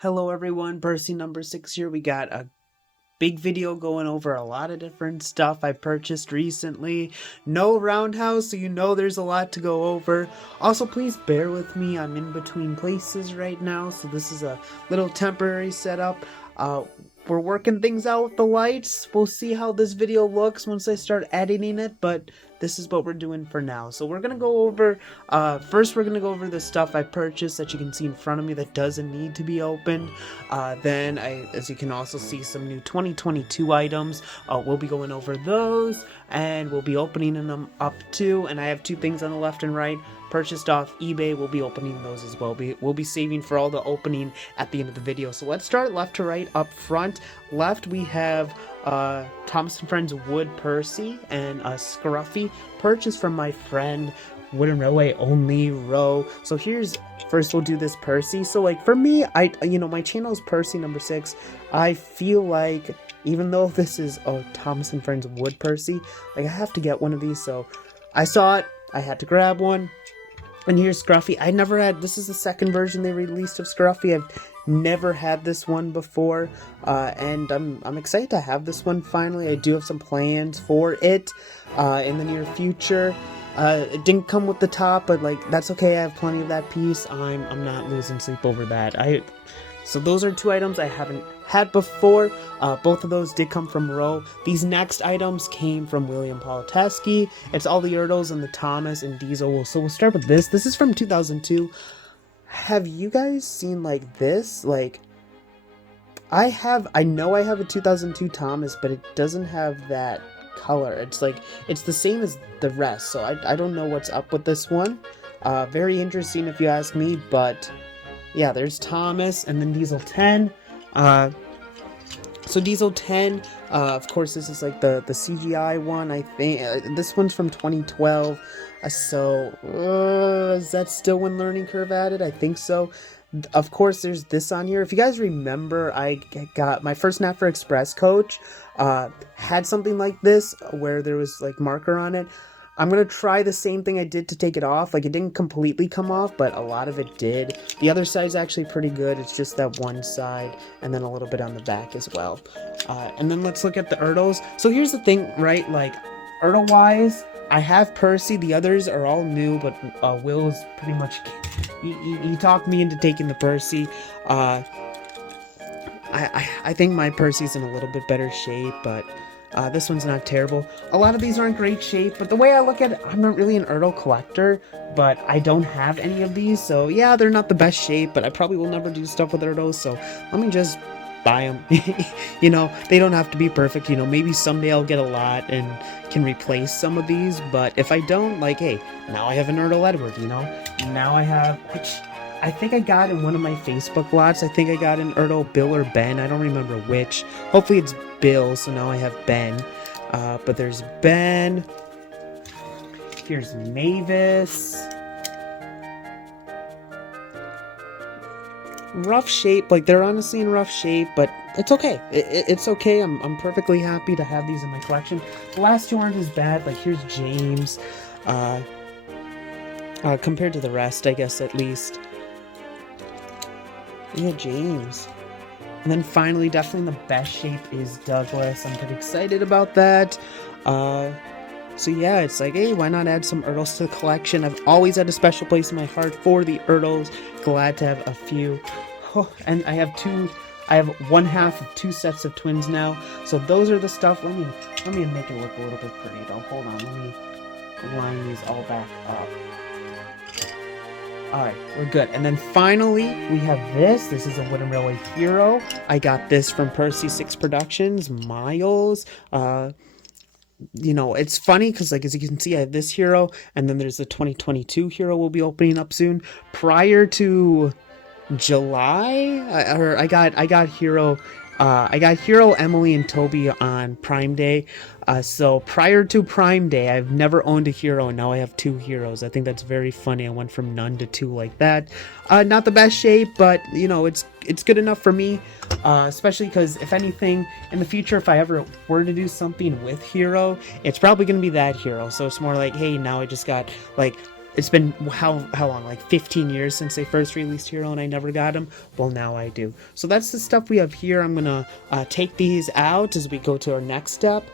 Hello everyone, Percy number 6 here. We got a big video going over a lot of different stuff I purchased recently. No roundhouse, so you know there's a lot to go over. Also, please bear with me. I'm in between places right now, so this is a little temporary setup. We're working things out with the lights. We'll see how this video looks once I start editing it, but this is what we're doing for now. So we're gonna go over, first we're gonna go over the stuff I purchased that you can see in front of me that doesn't need to be opened. Then as you can also see, some new 2022 items. We'll be going over those, and we'll be opening them up too. And I have two things on the left and right purchased off eBay. We'll be opening those as well. We'll be saving for all the opening at the end of the video. So let's start left to right. Up front left we have Thomas & Friends Wood Percy and a Scruffy purchased from my friend Wooden Railway Only Row. So first we'll do this Percy. So like for me, my channel is Percy number 6. I feel like even though this is Thomas & Friends Wood Percy, like I have to get one of these. So I saw it, I had to grab one. And here's Scruffy. This is the second version they released of Scruffy. I've never had this one before, and I'm excited to have this one finally. I do have some plans for it in the near future. It didn't come with the top, but like that's okay. I have plenty of that piece. I'm not losing sleep over that. So those are two items I haven't had before. Both of those did come from Row. These next items came from William Politeski. It's all the Ertles and the Thomas and Diesel. So we'll start with this. This is from 2002. Have you guys seen like this? Like, I know I have a 2002 Thomas, but it doesn't have that color. It's the same as the rest. So I don't know what's up with this one. Very interesting if you ask me, but yeah, there's Thomas and then Diesel 10. So Diesel 10, of course, this is like the CGI one, I think. This one's from 2012. Is that still when Learning Curve added? I think so. Of course, there's this on here. If you guys remember, I got my first Nat for Express coach, had something like this where there was like marker on it. I'm going to try the same thing I did to take it off. Like, it didn't completely come off, but a lot of it did. The other side's actually pretty good. It's just that one side, and then a little bit on the back as well. And then let's look at the Ertles. So here's the thing, right? Like, Ertle-wise, I have Percy. The others are all new, but Will's pretty much... He talked me into taking the Percy. I think my Percy's in a little bit better shape, but... this one's not terrible. A lot of these aren't great shape, but the way I look at it, I'm not really an Ertle collector, but I don't have any of these, so yeah, they're not the best shape, but I probably will never do stuff with Ertles, so let me just buy them. They don't have to be perfect, maybe someday I'll get a lot and can replace some of these, but if I don't, like, hey, now I have an Ertle Edward, now I have, which I think I got in one of my Facebook lots. I think I got an Ertle Bill or Ben. I don't remember which. Hopefully it's Bill, so now I have Ben. But there's Ben. Here's Mavis. Rough shape. Like, they're honestly in rough shape, but it's okay. It's okay. I'm perfectly happy to have these in my collection. The last two aren't as bad. Like, here's James. Compared to the rest, I guess, at least. Yeah, James. And then finally, definitely the best shape is Douglas. I'm pretty excited about that. So yeah, it's like, hey, why not add some Ertles to the collection? I've always had a special place in my heart for the Ertles. Glad to have a few. Oh, and I have one half of two sets of twins now. So those are the stuff. Let me make it look a little bit pretty though. Hold on, let me line these all back up. Alright, we're good. And then finally, we have this. This is a Wooden Railway Hero. I got this from Percy 6 Productions, Miles. It's funny because, like, as you can see, I have this hero, and then there's the 2022 hero we'll be opening up soon. Prior to July, I got hero... I got Hero, Emily, and Toby on Prime Day. So prior to Prime Day, I've never owned a hero, and now I have two heroes. I think that's very funny. I went from none to two like that. Not the best shape, but, it's good enough for me. Especially because, if anything, in the future, if I ever were to do something with hero, it's probably going to be that hero. So it's more like, hey, now I just got, like... it's been how long, like 15 years since they first released Hero and I never got him. Well, now I do. So that's the stuff we have here. I'm gonna take these out as we go to our next step.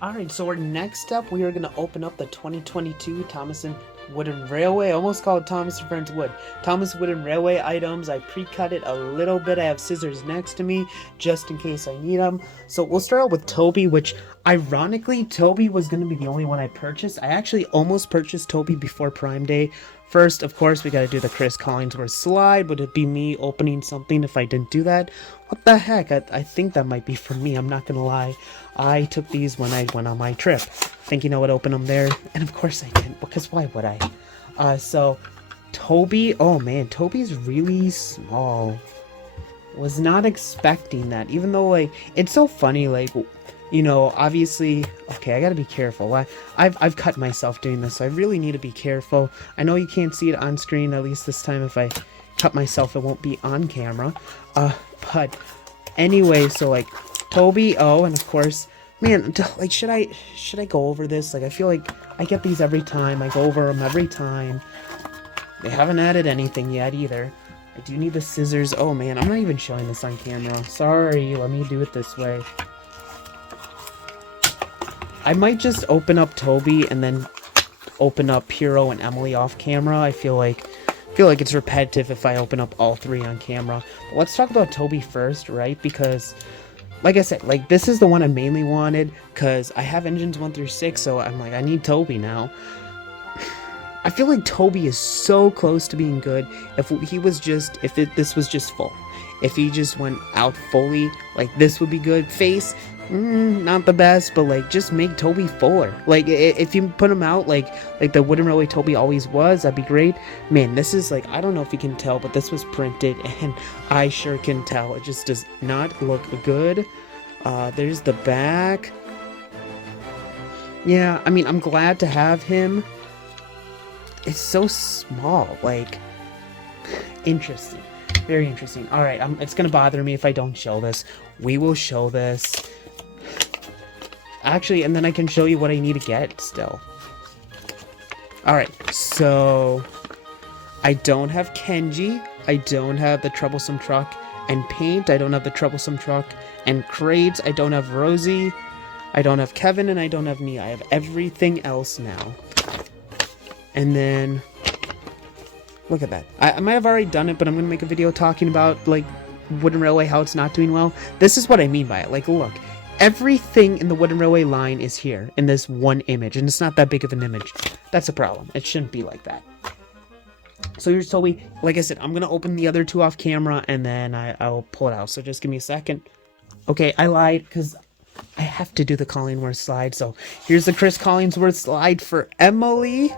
Alright, so our next step, we are going to open up the 2022 Thomas & Wooden Railway. I almost called it Thomas & Friends Wood. Thomas Wooden Railway items. I pre-cut it a little bit. I have scissors next to me just in case I need them. So we'll start out with Toby, which ironically, Toby was going to be the only one I purchased. I actually almost purchased Toby before Prime Day. First, of course, we got to do the Chris Collinsworth slide. Would it be me opening something if I didn't do that? What the heck? I think that might be for me. I'm not going to lie. I took these when I went on my trip, thinking I would open them there. And of course I didn't, because why would I? So, Toby. Oh man, Toby's really small. Was not expecting that. Even though, like, it's so funny, like, you know, obviously, okay, I gotta be careful. I've cut myself doing this, so I really need to be careful. I know you can't see it on screen, at least this time. If I cut myself, it won't be on camera. But anyway, so, like, Toby, oh, and of course, man, like, should I go over this? Like, I feel like I get these every time. I go over them every time. They haven't added anything yet, either. I do need the scissors. Oh, man, I'm not even showing this on camera. Sorry, let me do it this way. I might just open up Toby and then open up Hero and Emily off camera. I feel like it's repetitive if I open up all three on camera. But let's talk about Toby first, right? Because, like I said, like, this is the one I mainly wanted because I have engines 1 through 6, so I'm like, I need Toby now. I feel like Toby is so close to being good. If this was just full, if he just went out fully, like, this would be good. Face, not the best, but, like, just make Toby fuller. Like, if you put him out like the Wooden Railway Toby always was, that'd be great. Man, this is, like, I don't know if you can tell, but this was printed, and I sure can tell. It just does not look good. There's the back. Yeah, I mean, I'm glad to have him. It's so small, like, interesting. Very interesting. Alright, it's gonna bother me if I don't show this. We will show this. Actually, and then I can show you what I need to get still. Alright, so I don't have Kenji. I don't have the Troublesome Truck and Paint. I don't have the Troublesome Truck and Crates. I don't have Rosie. I don't have Kevin, and I don't have Nia. I have everything else now. And then, look at that. I might have already done it, but I'm going to make a video talking about, like, Wooden Railway, how it's not doing well. This is what I mean by it. Like, look. Everything in the Wooden Railway line is here in this one image, and it's not that big of an image. That's a problem. It shouldn't be like that. So here's Toby. Like I said, I'm going to open the other two off camera, and then I'll pull it out. So just give me a second. Okay, I lied, because I have to do the Collinsworth slide. So here's the Chris Collinsworth slide for Emily.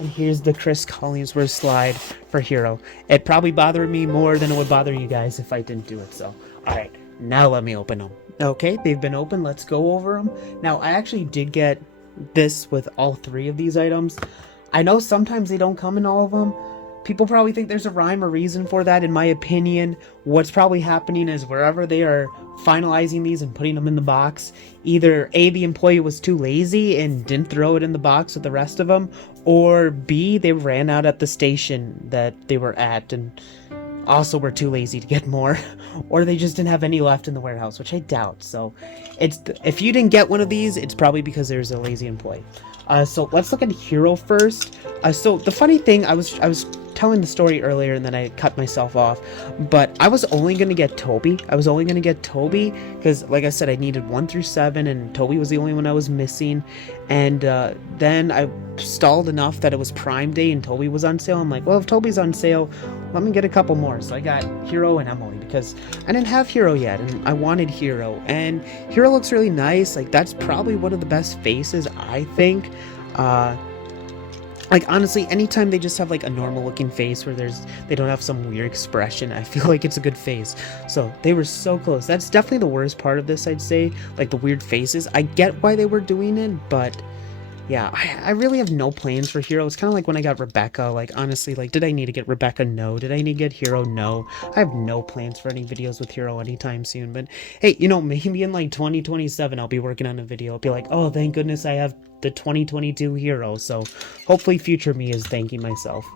And here's the Chris Collinsworth slide for Hero. It probably bothered me more than it would bother you guys if I didn't do it. So, alright, now let me open them. Okay, they've been opened. Let's go over them. Now, I actually did get this with all three of these items. I know sometimes they don't come in all of them. People probably think there's a rhyme or reason for that. In my opinion, what's probably happening is wherever they are finalizing these and putting them in the box, either A, the employee was too lazy and didn't throw it in the box with the rest of them, or B, they ran out at the station that they were at and also were too lazy to get more, or they just didn't have any left in the warehouse, which I doubt. So if you didn't get one of these, it's probably because there's a lazy employee. So let's look at Hero first. So the funny thing, I was telling the story earlier and then I cut myself off, but I was only going to get Toby. I was only going to get Toby because, like I said, I needed 1 through 7 and Toby was the only one I was missing. And then I stalled enough that it was Prime Day and Toby was on sale. I'm like, well, if Toby's on sale, let me get a couple more. So I got Hero and Emily because I didn't have Hero yet and I wanted Hero. And Hero looks really nice. Like, that's probably one of the best faces, I think. Like, honestly, anytime they just have, like, a normal-looking face where they don't have some weird expression, I feel like it's a good face. So, they were so close. That's definitely the worst part of this, I'd say. Like, the weird faces. I get why they were doing it, but yeah, I really have no plans for Hero. It's kind of like when I got Rebecca. Like, honestly, like, did I need to get Rebecca? No. Did I need to get Hero? No. I have no plans for any videos with Hero anytime soon. But, hey, you know, maybe in, like, 2027, I'll be working on a video. I'll be like, oh, thank goodness I have the 2022 hero, so hopefully future me is thanking myself.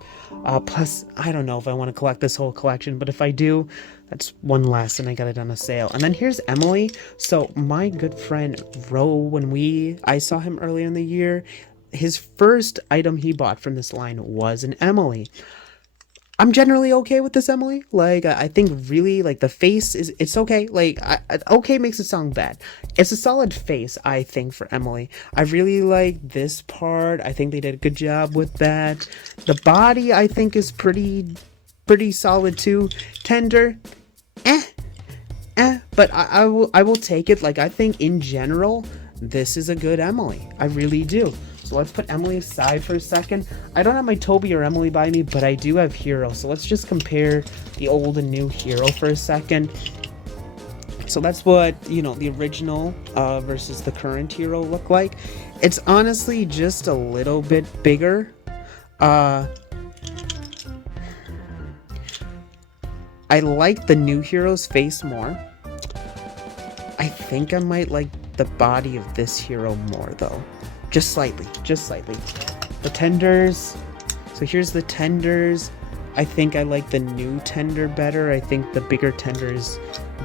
Plus, I don't know if I want to collect this whole collection, but if I do, that's one less, and I got it on a sale. And then here's Emily. So my good friend Ro, when I saw him earlier in the year, his first item he bought from this line was an Emily. I'm generally okay with this Emily. Like, I think really, like, the face it's okay. Like, okay makes it sound bad. It's a solid face, I think, for Emily. I really like this part. I think they did a good job with that. The body, I think, is pretty solid, too. Tender, but I will take it. Like, I think, in general, this is a good Emily. I really do. So let's put Emily aside for a second. I don't have my Toby or Emily by me, but I do have Hero. So let's just compare the old and new Hero for a second. So that's what, you know, the original versus the current Hero look like. It's honestly just a little bit bigger. I like the new Hero's face more. I think I might like the body of this Hero more, though. Just slightly. The tenders. So here's the tenders. I think I like the new tender better. I think the bigger tender is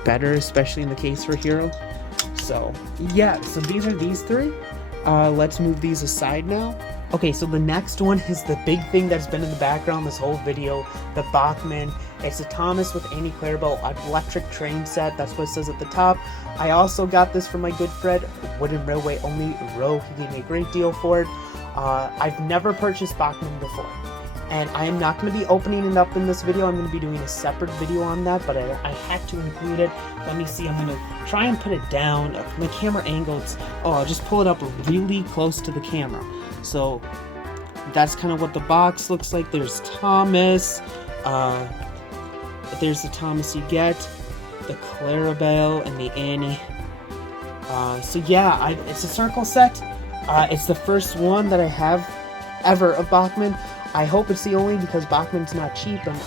better, especially in the case for Hero. So, yeah. So these are these three. Let's move these aside now. Okay, so the next one is the big thing that's been in the background this whole video. The Bachman. It's a Thomas with Annie Clarabelle electric train set. That's what it says at the top. I also got this from my good friend, Wooden Railway Only Ro. He gave me a great deal for it. I've never purchased Bachman before, and I am not going to be opening it up in this video. I'm going to be doing a separate video on that, but I had to include it. Let me see. I'm going to try and put it down. My camera angle, I'll just pull it up really close to the camera. So that's kind of what the box looks like. There's Thomas. There's the Thomas you get, the Clarabelle, and the Annie. So yeah, it's a circle set. It's the first one that I have ever of Bachman. I hope it's the only, because Bachman's not cheap, and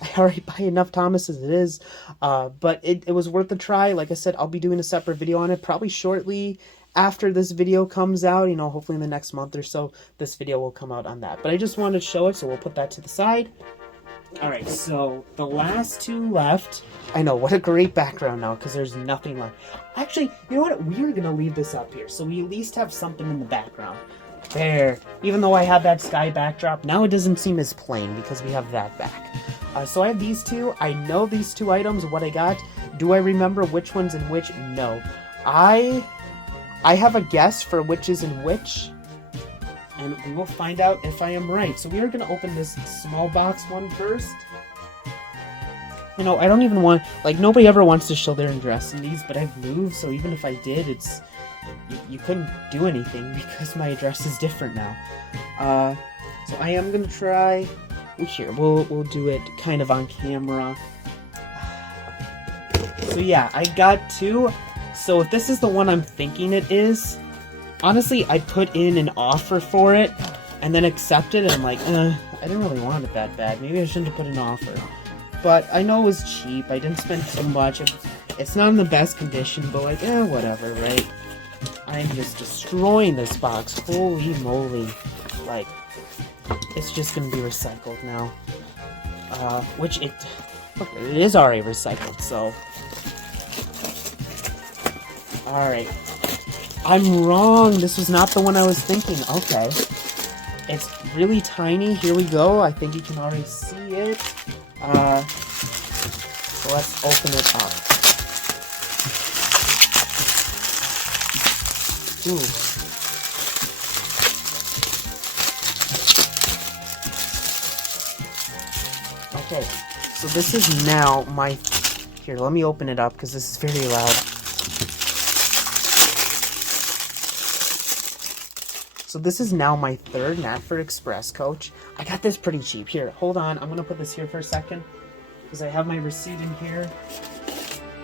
I already buy enough Thomas as it is. But it was worth a try. Like I said, I'll be doing a separate video on it probably shortly after this video comes out. You know, hopefully in the next month or so, this video will come out on that. But I just wanted to show it, so we'll put that to the side. Alright, so the last two left. I know, what a great background now, because there's nothing left. Actually, you know what? We're going to leave this up here, so we at least have something in the background. There. Even though I have that sky backdrop, now it doesn't seem as plain, because we have that back. So I have these two. I know these two items, what I got. Do I remember which one's in which? No. I have a guess for which is in which, and we will find out if I am right. So we are going to open this small box one first. You know, I don't even want, like, nobody ever wants to show their address in these, but I've moved, so even if I did, it's, you couldn't do anything because my address is different now. So I am going to try, here, we'll do it kind of on camera. So yeah, I got two. So if this is the one I'm thinking it is, honestly, I put in an offer for it, and then accepted, and I'm like, I didn't really want it that bad. Maybe I shouldn't have put an offer. But I know it was cheap. I didn't spend too much. It's not in the best condition, but like, whatever, right? I'm just destroying this box. Holy moly. Like, it's just gonna be recycled now. Which it is already recycled, so. Alright. I'm wrong. This was not the one I was thinking. Okay. It's really tiny. Here we go. I think you can already see it. So let's open it up. Ooh. Okay. So this is now my... Here, let me open it up because this is very loud. So this is now my third Natford Express coach. I got this pretty cheap. Here, hold on. I'm going to put this here for a second, because I have my receipt in here,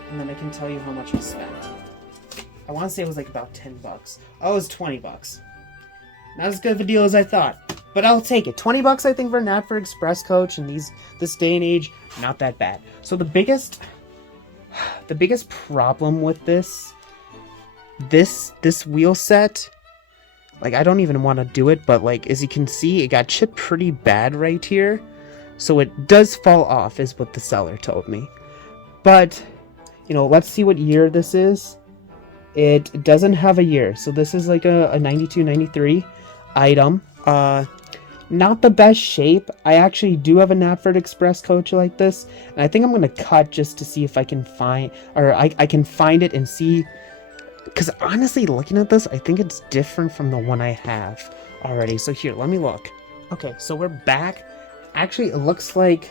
and then I can tell you how much I spent. I want to say it was like about 10 bucks. Oh, it was 20 bucks. Not as good of a deal as I thought, but I'll take it. 20 bucks, I think, for a Natford Express coach in this day and age, not that bad. So the biggest problem with this wheel set, Like, I don't even want to do it, but like, as you can see, it got chipped pretty bad right here. So it does fall off, is what the seller told me. But, you know, let's see what year this is. It doesn't have a year. So this is like a 92, 93 item. Not the best shape. I actually do have a Knapford Express coach like this. And I think I'm going to cut just to see if I can find, or I can find it and see. Because honestly, looking at this, I think it's different from the one I have already. So here, let me look. Okay, so we're back. Actually, it looks like,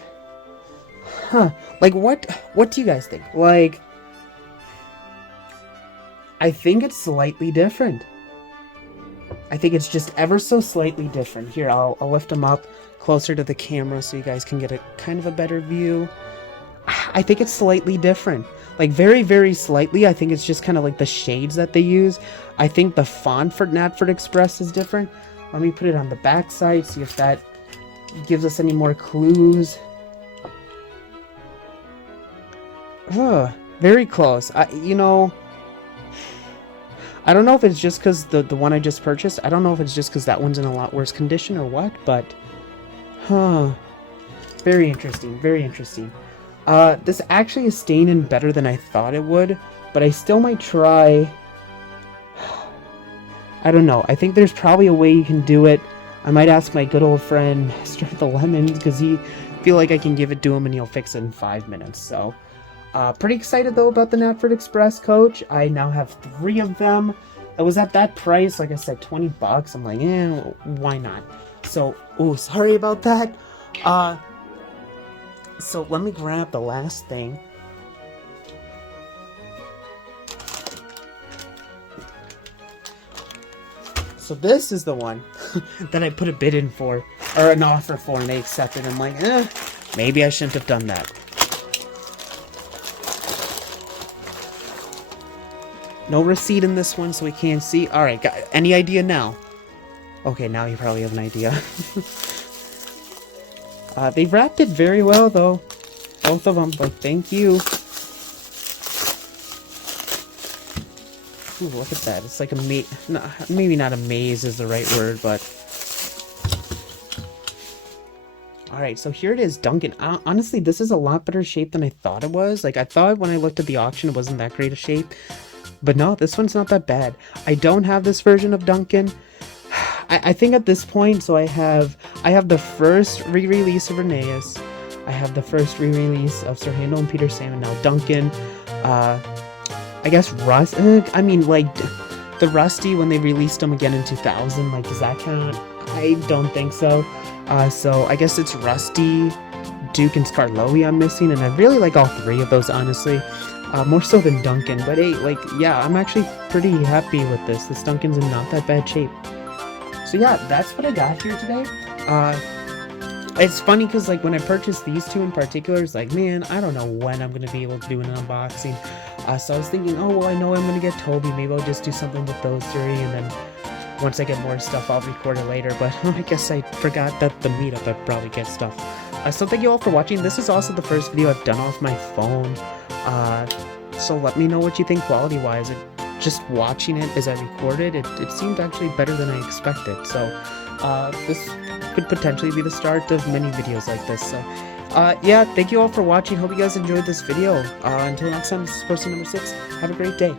like what do you guys think? Like, I think it's slightly different. I think it's just ever so slightly different. Here, I'll lift them up closer to the camera so you guys can get a kind of a better view. I think it's slightly different. Like, very, very slightly. I think it's just kind of like the shades that they use. I think the font for Knapford Express is different. Let me put it on the back side, see if that gives us any more clues. Very close. You know, I don't know if it's just because the one I just purchased. I don't know if it's just because that one's in a lot worse condition or what, but very interesting, very interesting. This actually is staying in better than I thought it would, but I still might try. I don't know. I think there's probably a way you can do it. I might ask my good old friend Master of the Lemons, because he feel like I can give it to him and he'll fix it in 5 minutes. So pretty excited though about the Knapford Express coach. I now have 3 of them. It was at that price, like I said, 20 bucks. I'm like, why not? So, sorry about that. So let me grab the last thing. So this is the one that I put a bid in for, or an offer for, and they accepted. I'm like, maybe I shouldn't have done that. No receipt in this one, so we can't see. Alright, any idea now? Okay, now you probably have an idea. They wrapped it very well, though. Both of them, like, thank you. Ooh, look at that. It's like a maybe not a maze is the right word, but... Alright, so here it is, Duncan. Honestly, this is a lot better shape than I thought it was. Like, I thought when I looked at the auction, it wasn't that great a shape. But no, this one's not that bad. I don't have this version of Duncan. I think at this point, so I have the first re-release of Rheneas. I have the first re-release of Sir Handel and Peter Sam, and now Duncan. I guess Rust. I mean, like the Rusty when they released them again in 2000. Like, does that count? I don't think so. So I guess it's Rusty, Duke, and Skarloey I'm missing, and I really like all 3 of those, honestly. More so than Duncan, but hey, like, yeah, I'm actually pretty happy with this. This Duncan's in not that bad shape. So yeah, that's what I got here today. It's funny because, like, when I purchased these 2 in particular, it's like, man, I don't know when I'm going to be able to do an unboxing. So I was thinking, oh, well, I know I'm going to get Toby. Maybe I'll just do something with those 3, and then once I get more stuff, I'll record it later. But I guess I forgot that the meetup, I'd probably get stuff. So thank you all for watching. This is also the first video I've done off my phone. So let me know what you think quality-wise. Just watching it as I recorded, it seemed actually better than I expected. So this could potentially be the start of many videos like this. So yeah, thank you all for watching. Hope you guys enjoyed this video. Until next time, this is Percy number 6. Have a great day.